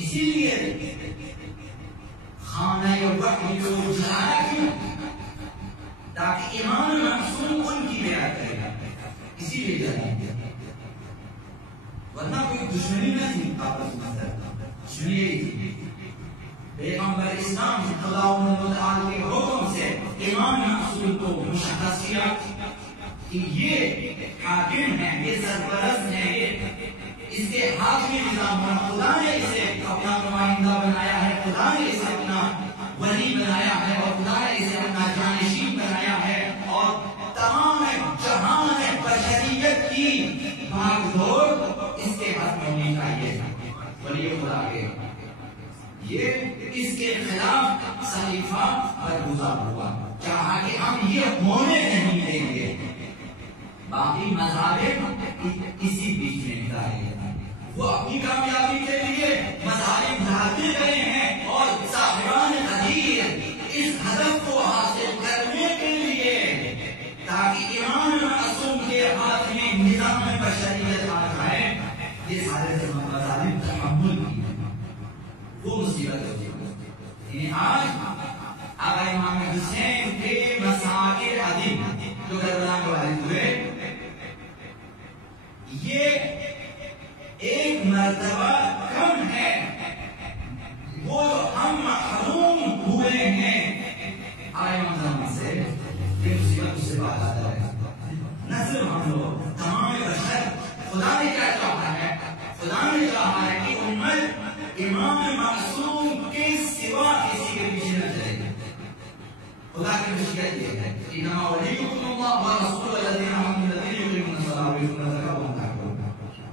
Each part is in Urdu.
اسی لیے خانہ وحی کو جلایا کیوں؟ تاکہ امام معصوم ان کی بیعت کرے گا، اسی لیے جلایا گیا، ورنہ کوئی دشمنی نہ تھی آپس میں، دشمنی یہی تھی پیغمبر اسلام اللہ تعالی کے حکم سے امام معصوم کو مشخص کیا کہ یہ حاکم ہے، یہ سرپرست ہے، یہ اس کے ہاتھ میں نظام ہے، خدا نے اسے اپنا نمائندہ بنایا ہے، خدا نے اسے اپنا ولی بنایا ہے، اور خدا نے اسے اپنا جانشین بنایا ہے، اور تمام جہان بشریت کی بھاگ دوڑ اس کے ہاتھ میں ہونی چاہیے، ولی خدا کے۔ یہ اس کے خلاف صحیفہ برگزار ہوا، چاہا کہ ہم یہ ہونے نہیں دیں گے، باقی مذاہب اسی بیچ میں ڈالے گئے، وہ اپنی کامیابی کے لیے مذاہب ڈھالتے گئے ہیں، اور صاحبان حدیث اس ہدف کو حاصل کرنے کے لیے تاکہ امام معصوم کے ہاتھ میں نظام بشریت آ جائے، یہ سارے مذاہب تحمل کی وہ مصیبت ہوتی ہے۔ آج آقا امام حسین کے مسائل عظیم جو کربلا کے والد ہوئے، یہ ایک مرتبہ کم ہے وہ ہم محروم ہوئے ہیں آقا امام حسین سے، یہ مصیبت اس سے بات آتا ہے، نہ صرف ہم لوگ، تمام بشر۔ خدا نے کیا چاہا ہے؟ خدا نے چاہا ہے کہ امت امام معصوم کے سوا کسی کے پیچھے نہ چلے، خدا کی مشیت یہ ہے، انما ولیکم اللہ ورسولہ الذین آمنوا الذین یقیمون الصلاۃ ویؤتون الزکاۃ وهم راکعون۔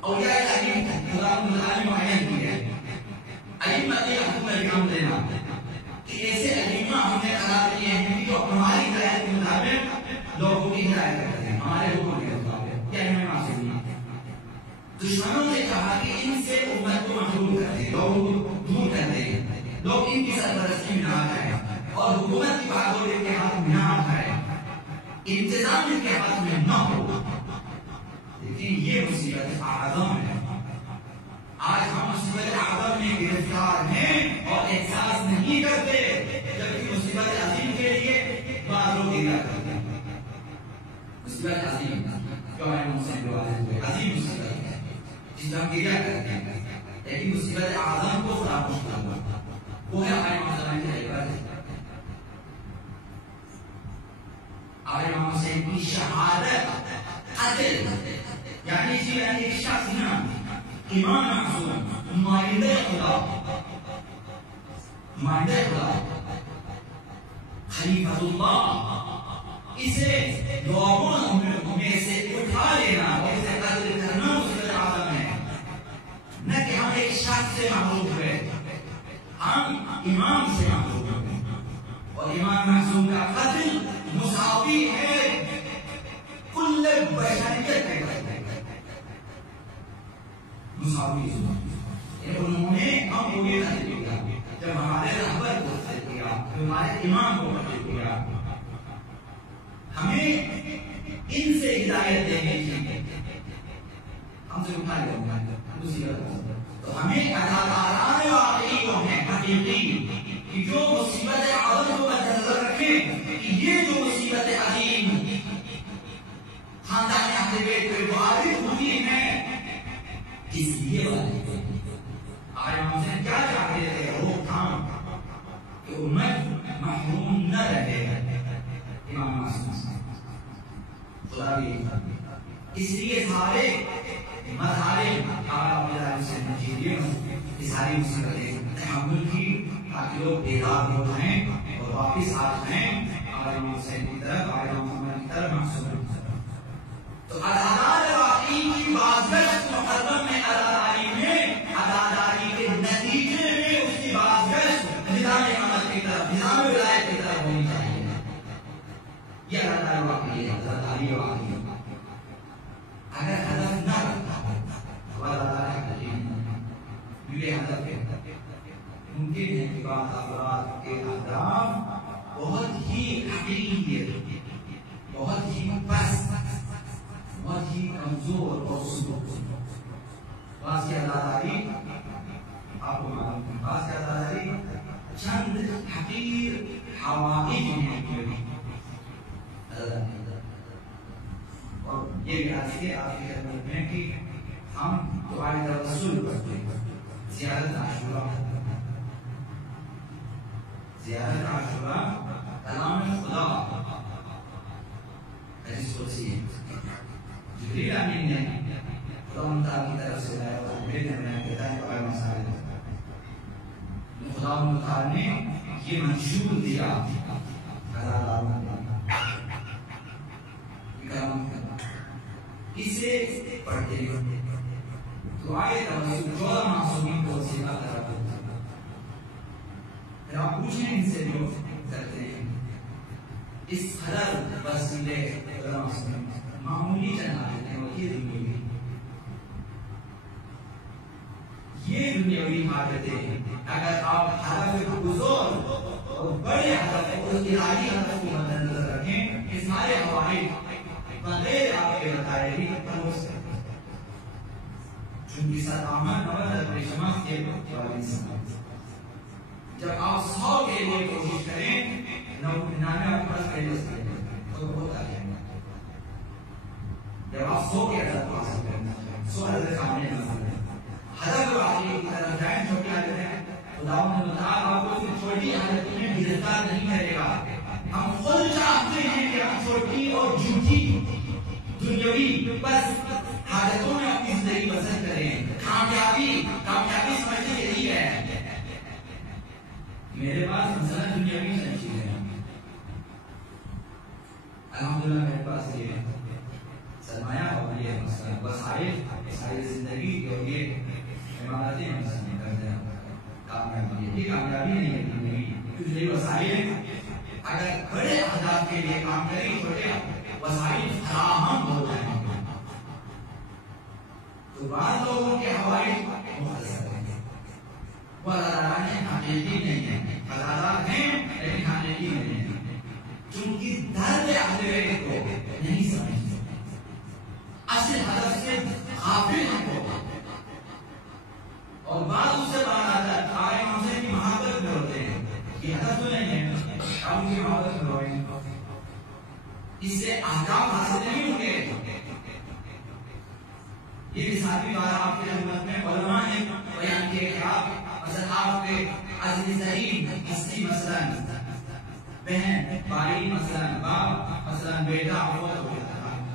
اولیاء الذین خدا نے معین کی ہے، ائمہ نے حکم احکام دینا کہ ایسے ائمہ ہم نے قرار دیے ہیں جو ہماری ہدایت کے مطابق لوگوں کی ہدایت کرتے ہیں، ہمارے حکم کے مطابق، کیا امام معصوم۔ دشمنوں نے کہا کہ ان سے امت کو محروم کر دیں، لوگوں کو دور کر دیں، لوگ ان کی سرپرستی میں نہ آ جائیں، اور حکومت کی بات ان کے ہاتھ میں نہ آ جائے، انتظام ان کے ہاتھ میں نہ ہو، لیکن یہ مصیبت اعظم ہے۔ آج ہم مصیبت اعظم میں گرفتار ہیں اور احساس نہیں کرتے، جبکہ مصیبت عظیم کے لیے بعض لوگ گرا کرتے ہیں۔ مصیبت عظیم جو ہے مسلم عظیم مصیبت ہے جس کا ہم گرا کرتے ہیں، لیکن مصیبت اعظم کو فراموش کر ہوا، وہ ہے آقا امام حسین کی عبادت۔ آقا امام حسین کی شہادت قتل، یعنی ایک شخص نا امام معصوم نمائندہ خدا، نمائندہ خدا خلیفۃ اللہ، اسے لوگوں میں سے اٹھا لینا اور اسے قتل کرنا مصیبت اعظم ہے، نہ کہ ہم ایک شخص سے محروم ہوئے، ہم امام سے محروم ہوئے، اور امام معصوم کا قتل مساوی ہے کل بشریت کے قتل، مساوی ہے، انہوں نے ہم کو یہ قتل کیا، جب ہمارے رہبر کو قتل کیا، جب ہمارے امام کو قتل کیا، ہمیں ان سے ہدایت دینی چاہیے، ہم سے اٹھا لیا مصیبت، تو ہمیں اداکاران واقعی کو ہیں حقیقی کہ جو مصیبت عظیم کو نظر رکھیں کہ یہ جو مصیبت عظیم خاندان اہل بیت پہ وارد ہوئی ہے، اس لیے وارد ہوئی۔ آقا امام حسین کیا چاہتے تھے؟ روک تھام، کہ امت محروم نہ رہے امام معصوم سے، خدا بھی اس لیے سارے مظاہر آقا حسین نے ساری مصیبتیں تحمل کی تاکہ لوگ بیدار ہو جائیں اور واپس آ جائیں آقا امام حسین کی طرف، آقا امام حسین کی طرف معصوم۔ تو ادادار واقعی کی بازگشت محرم میں اداداری میں، اداداری کے نتیجے میں اس کی بازگشت نظام امامت کی طرف، نظام ولایت کی طرف ہونی چاہیے، یہ ادادار واقعی ہے، اداداری واقعی ہے۔ اگر ہدف نہ رکھتا تو ادادار یہ ہدف ہے، ممکن ہے کہ بعض افراد کے اہداف بہت ہی حقیقی، بہت ہی پست، بہت ہی کمزور اور سلوک، بعض کی اداداری آپ کو معلوم تسلسل پڑھتے ہیں. زیارت عاشوراء کلام خدا حدیث قدسی ہے. جبریل امین نے خدا متعال کی طرف سے لایا اور جبریل نے کہتا ہے قائم مسائل خدا متعال نے یہ منشور دیا اسے پڑھتے ہیں تو آئے توسل 14 معصومین کو وسیلہ قرار دیتا ہے. پھر آپ پوچھیں ان سے جو کرتے ہیں اس قدر وسیلے معصومین معمولی چنا دیتے ہیں اور یہ دنیاوی حاجتیں اگر آپ ہدف بزرگ اور بڑے ہدف اور الہی ہدف کو مد نظر رکھیں اس سارے حوالے بغیر آپ کے بتائے بھی ختم ہو سکتے ہیں. چونکہ ساتھ اپنی شماس کے جب آپ 100 کے لیے کوشش کریں 99 آپ پاس پہلے سے تو ہوتا ہے. جب آپ 100 کے عدد حاصل کریں 100 عدد سامنے نظر حضرت واقعی کی طرف جائیں چھوٹی عدد ہے. خداوند نے بتایا آپ کو صرف چھوٹی عدد میں گرفتار نہیں کرے گا. ہم خود چاہتے ہیں کہ ہم چھوٹی اور جھوٹی دنیاوی بس حاجتوں میں اپنی زندگی بسر کریں. کامیابی سمجھنے یہی ہے. میرے پاس مسئلہ دنیاوی چیز ہے. الحمدللہ میرے پاس یہ سرمایہ اور یہ مسئلہ وسائل ساری زندگی اور یہ عمارتیں مسئلہ کرتے ہیں. کامیابی یہ کامیابی نہیں ہے زندگی کچھ نہیں وسائل ہیں. اگر بڑے اہداف کے لیے کام کریں چھوٹے وسائل فراہم ہو جائیں تو بعض لوگوں کے حوالے مختصر ہیں. وہ عدالات ہیں حقیقی نہیں ہیں. عدالات ہیں لیکن حقیقی نہیں ہیں. چونکہ درد اہل کو نہیں سمجھتے اصل ہدف سے غافل ہیں اور بعض اس سے بعد آتا ہے آئے ہم کی محبت میں ہوتے ہیں. یہ ہدف تو نہیں ہے ہم کی محبت میں ہوئے اس سے احکام حاصل نہیں ہوں گے. یہ مثالی بات آپ کی خدمت میں علماء نے بیان کیا کہ آپ مثلا آپ کے عزیز ترین ہستی مثلا بہن بھائی مثلا باپ مثلا بیٹا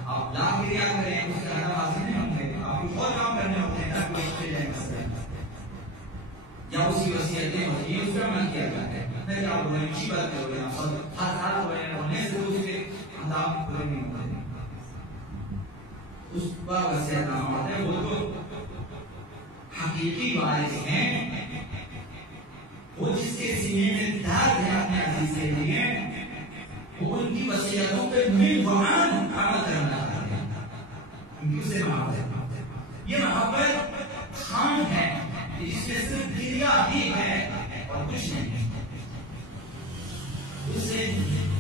آپ لا کے کیا کریں اس کے احکام حاصل نہیں ہوں گے. آپ کو اور کام کرنے ہوتے ہیں تاکہ اس پہ جائیں یا اس کی وصیتیں ہوتی ہیں اس پہ عمل کیا جاتا ہے. نہیں آپ بولیں اچھی بات کرو گے آپ سب ہزار ہونے سے اس کے اندام پورے نہیں ہوتے. اس کا وصیت نامہ ہوتا ہے. وہ تو حقیقی وارث ہیں وہ جس کے سینے میں درد ہے اپنے عزیز کے لیے وہ ان کی وصیتوں پہ ملوان عمل کرنا چاہتے ہیں. ان کی اسے محبت ہے. یہ محبت خان ہے جس میں صرف گریا ہی ہے اور کچھ نہیں. اس سے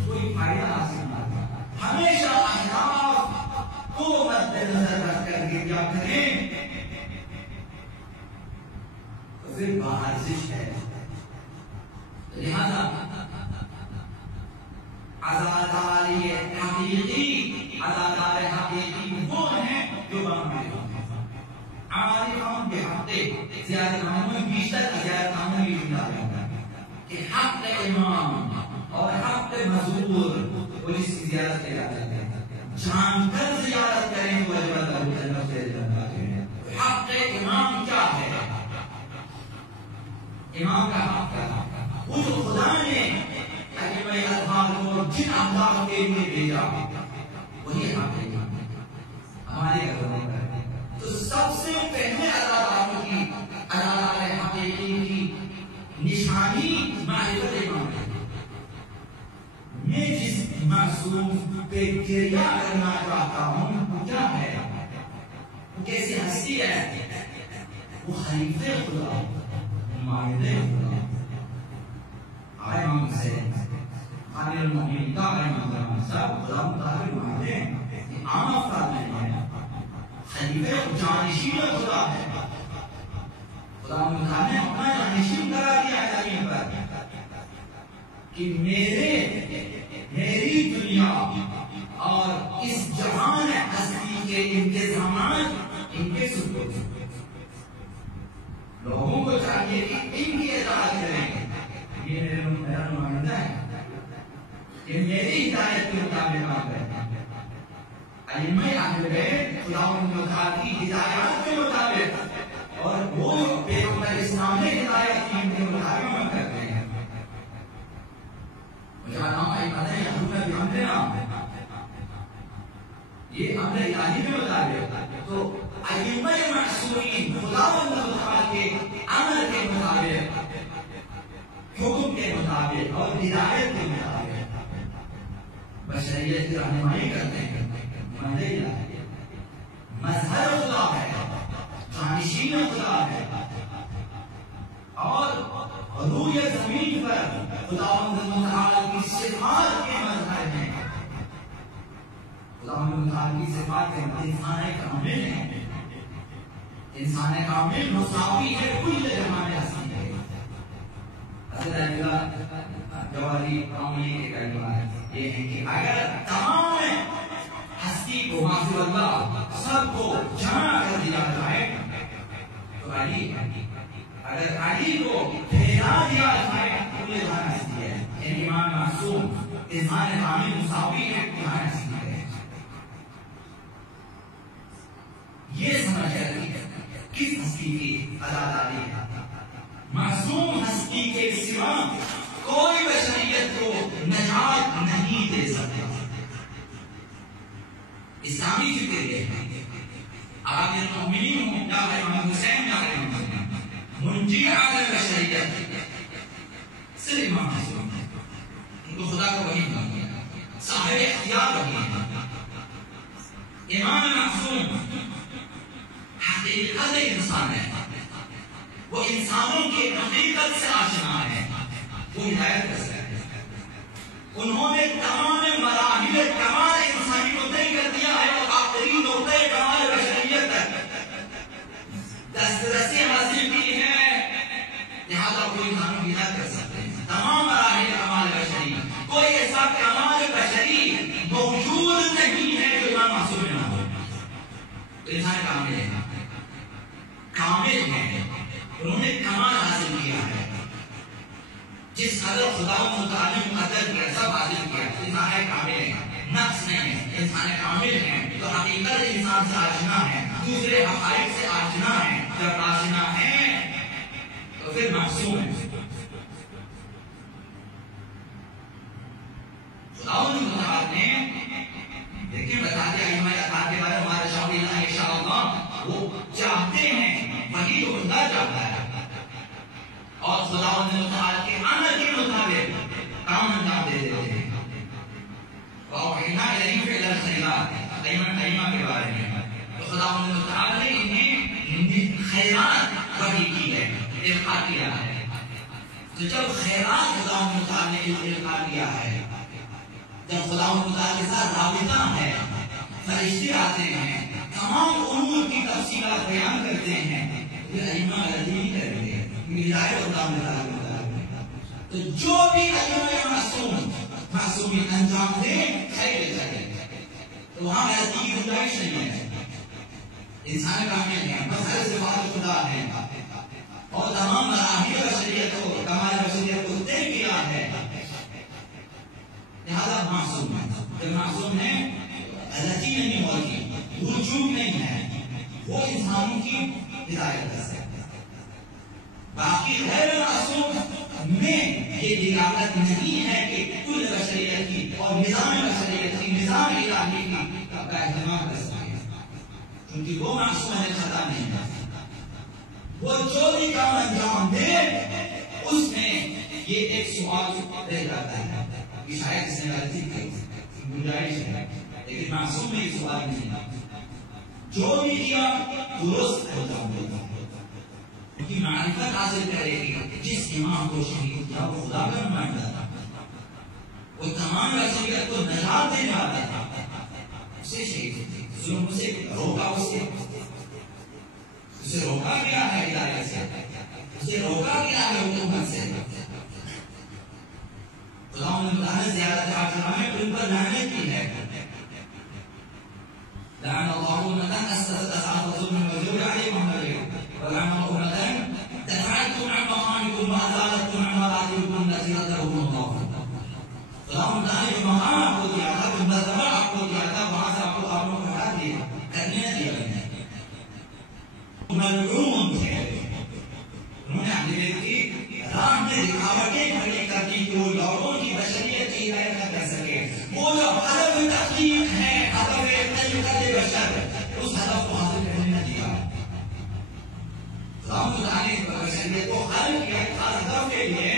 کوئی فائدہ حاصل نہیں. ہمیشہ اہداف کو مد نظر رکھ کر گریا کریں تو پھر بارزش ہے. لہذا عزادار حقیقی عزادار حقیقی وہ ہیں جو بامنے ہماری قوم کے حقے زیادہ ناموں میں بیشتر زیادہ ناموں کی جملہ ہے کہ حق امام اور حق مزور وہ اس کی زیارت کے جاتے ہیں. جان کر زیارت کریں تو وجبت ابو جنت سے جنت ہے. حق امام کیا ہے؟ امام کا حق کیا ہے؟ وہ جو خدا نے ائمہ اطہار کو جن اخلاق کے لیے بھیجا وہی حق ہے ہمارے گھروں میں. تو سب سے پہلے عدالتوں کی عدالت حقیقی کی نشانی معرفت امام ہے. میں جس معصوم پہ گریہ کرنا چاہتا ہوں وہ کیا ہے؟ وہ کیسی ہستی ہے؟ وہ خلیفہ خدا مائد خدا آئے امام حسین خالد المؤمنین کا امام صاحب خدا مطابق مائد یہ عام افراد نہیں ہے. خلیفہ جانشین خدا ہے. خدا نے اپنا جانشین کرا دیا زمین پر کہ میری دنیا اور اس جہان ہستی کے انتظامات ان کے سپرد. لوگوں کو چاہیے کہ ان کی اطاعت کریں. یہ میرا نمائندہ ہے کہ میری ہدایت کے مطابق کام کریں. ائمہ اہل بیت خداوند متعال کی ہدایات کے مطابق اور وہ پیغمبر اسلام نے ہدایت کی ان کے مطابق عمل کرتے ہیں. یہ امر الہی کے مطابق تو ائمہ معصومین خداوند متعال کے امر کے مطابق حکم کے مطابق اور ہدایت کے مطابق بشریت کی رہنمائی کرتے ہیں. مظہر خدا ہے، جانشین خدا ہے، اور روئے زمین پر خداوند متعال کی صفات کے مظہر ہیں. خداوند متعال کی صفات کے انسان کامل ہیں. انسان کامل مساوی ہے کل جہان ہستی ہے. حضرت جوہری قومی کے کلمات یہ ہیں کہ اگر تمام ہستی کو معصوم اللہ سب کو جمع کر دیا جائے تو اگر علی کو پھیلا دیا جائے تو یہ جہان ہستی ہے. یعنی امام معصوم انسان کامل مساوی ہے جہان ہستی ہے. یہ سمجھ کر کس ہستی کی اداداری ہے. معصوم ہستی کے سوا کوئی بشریت کو نجات نہیں دے سکتا. اسلامی فکر یہ ہے آپ المؤمنین ہوں یا امام حسین یا منجی عالم بشریت صرف امام حسین ان کو خدا کا وحی ملا، صاحب اختیار وحی. امام معصوم حقیقت انسان ہے، وہ انسانوں کی حقیقت سے آشنا ہے، وہ ہدایت کر سکتے ہیں. انہوں نے تمام مراحل کمال انسانی کو طے کر دیا ہے اور آخری نقطۂ کمال بشریت تک دسترسی حاصل کی ہے. لہذا کوئی انسانوں کی ہدایت کر سکتے ہیں. تمام مراحل کمال بشری، کوئی ایسا کمال بشری موجود نہیں ہے جو امام معصوم نہ ہو. انسان کامل ہے، کامل ہے، انہوں نے کمال حاصل کیا ہے. جس قدر خداوند متعال نے مقدر کیا سب حاصل کیا. انسان کامل ہے، نقص نہیں ہے. انسان کامل ہے تو حقیقت انسان سے آشنا ہے، دوسرے حقائق سے آشنا ہے. جب آشنا ہے تو پھر معصوم ہے. خداوند متعال نے لیکن بتا دیا ائمہ اطاعت کے بارے میں ہمارے شاہی اللہ انشاءاللہ وہ چاہتے ہیں وہی تو خدا چاہتا ہے اور خداوند متعال کے امر کے مطابق کام انجام دے دیتے ہیں. وَأَوْحَيْنَا إِلَيْهِمْ فِعْلَ الْخَيْرَاتِ ائمہ کے بارے میں تو خداوند متعال نے انہیں خیرات وحی کی ہے، القاء کیا ہے. تو جب خیرات خداوند متعال نے القاء کیا ہے، جب خداوند متعال کے ساتھ رابطہ ہے، فرشتے آتے ہیں، تمام امور کی تفصیلات بیان کرتے ہیں، یہ ائمہ غلطی نہیں کریں گے. ہدایت خداوند متعال تو جو بھی ائمہ معصومی انجام دے خیر ہے، تو وہاں غلطی کی گنجائش نہیں ہے. انسان کامل ہے، مظہر صفات خدا ہے اور تمام مراحل بشریت کو کمال بشریت کو طے کیا ہے. لہذا معصوم ہے. جب معصوم ہے غلطی نہیں ہوتی، بھول چوک نہیں ہے، وہ انسانوں کی ہدایت کر سکتا ہے. باقی غیر معصوم میں یہ دلالت نہیں ہے کہ کل بشریت کی اور نظام بشریت کی، نظام الہی کی کا اہتمام کر سکے، کیونکہ وہ معصوم ہے، خطا نہیں ہے. وہ جو بھی کام انجام دے اس میں یہ ایک سوال رہ جاتا ہے کہ شاید اس نے غلطی کی، گنجائش ہے، لیکن معصوم میں یہ سوال نہیں ہے. جو بھی کیا درست انجام دے گا، کی معرفت حاصل کرے گی. جس امام کو شہید کیا وہ خدا کا نمائندہ تھا، وہ تمام بشریت کو نجات دینے والا تھا. اسے شہید ظلم سے روکا، اسے روکا گیا ہے ہدایت سے، اسے روکا گیا ہے حکومت سے. خداوند متعال نے زیادہ جہاں میں ان پر لعنت کی ہے. لعن اللہ امة اسست على الظلم والجور عليهم ولعن الله امة ثم ازالتكم عن مراتبكم التي رتبكم الله. خداوند تعالی نے مقام آپ کو دیا تھا، جو مرتبہ آپ کو دیا تھا، وہاں سے آپ کو آپ لوگوں کو ہٹا دیا، کرنے نہ دیا. ملعون تھے، انہوں نے اپنی کی راہ میں رکاوٹیں کھڑی کر دی کہ وہ لوگوں کی بشریت کی ہدایت نہ کر سکے. وہ جو ہدف تخلیق ہے، ہدف خلقت بشر، اس ہدف کو حاصل کرنے نہ دیا. خداوند تعالی نے بشریت کو خلق کیا ایک خاص ہدف کے لیے،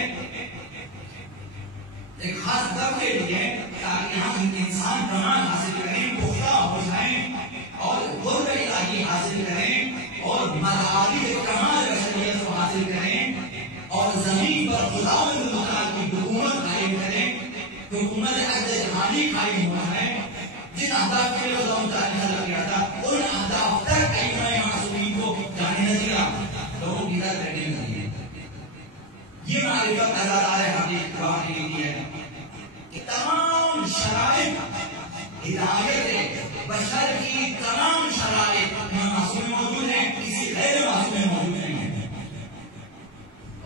ایک خاص ہدف کے لیے، تاکہ ہم انسان کمال حاصل کریں، پختہ ہو جائیں اور قرب الہی حاصل کریں اور مراتب کمال بشریت کو حاصل کریں اور زمین پر خداوند تعالی کی حکومت قائم کریں. حکومت عدل جہانی قائم ہوا ہے. جن اہداف کے لیے خداوند تعالی نے خلق کیا تھا، ان اہداف تک ائمہ معصومین کو جانے نہ دیا، لوگوں کی ہدایت کرنے نہ دیا. یہ معرفت ہزارہ حدیث گواہ دیتی ہے کہ تمام شرائط ہدایت بشر کی تمام شرائط معصوم میں موجود ہیں، کسی غیر معصوم میں موجود نہیں ہے.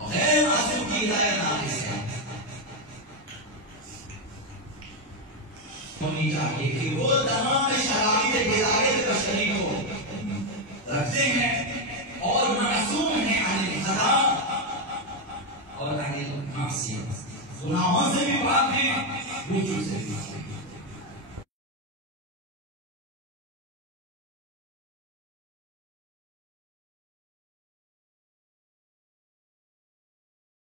غیر معصوم کی ہدایت ناقص ہے. ہونی چاہیے کہ وہ تمام شرائط ہدایت بشری کو رکھتے ہیں اور معصوم ہیں عن الخطا اور عن المعصیت، گناہوں سے بھی پاک ہیں، رجوع سے بھی پاک ہیں.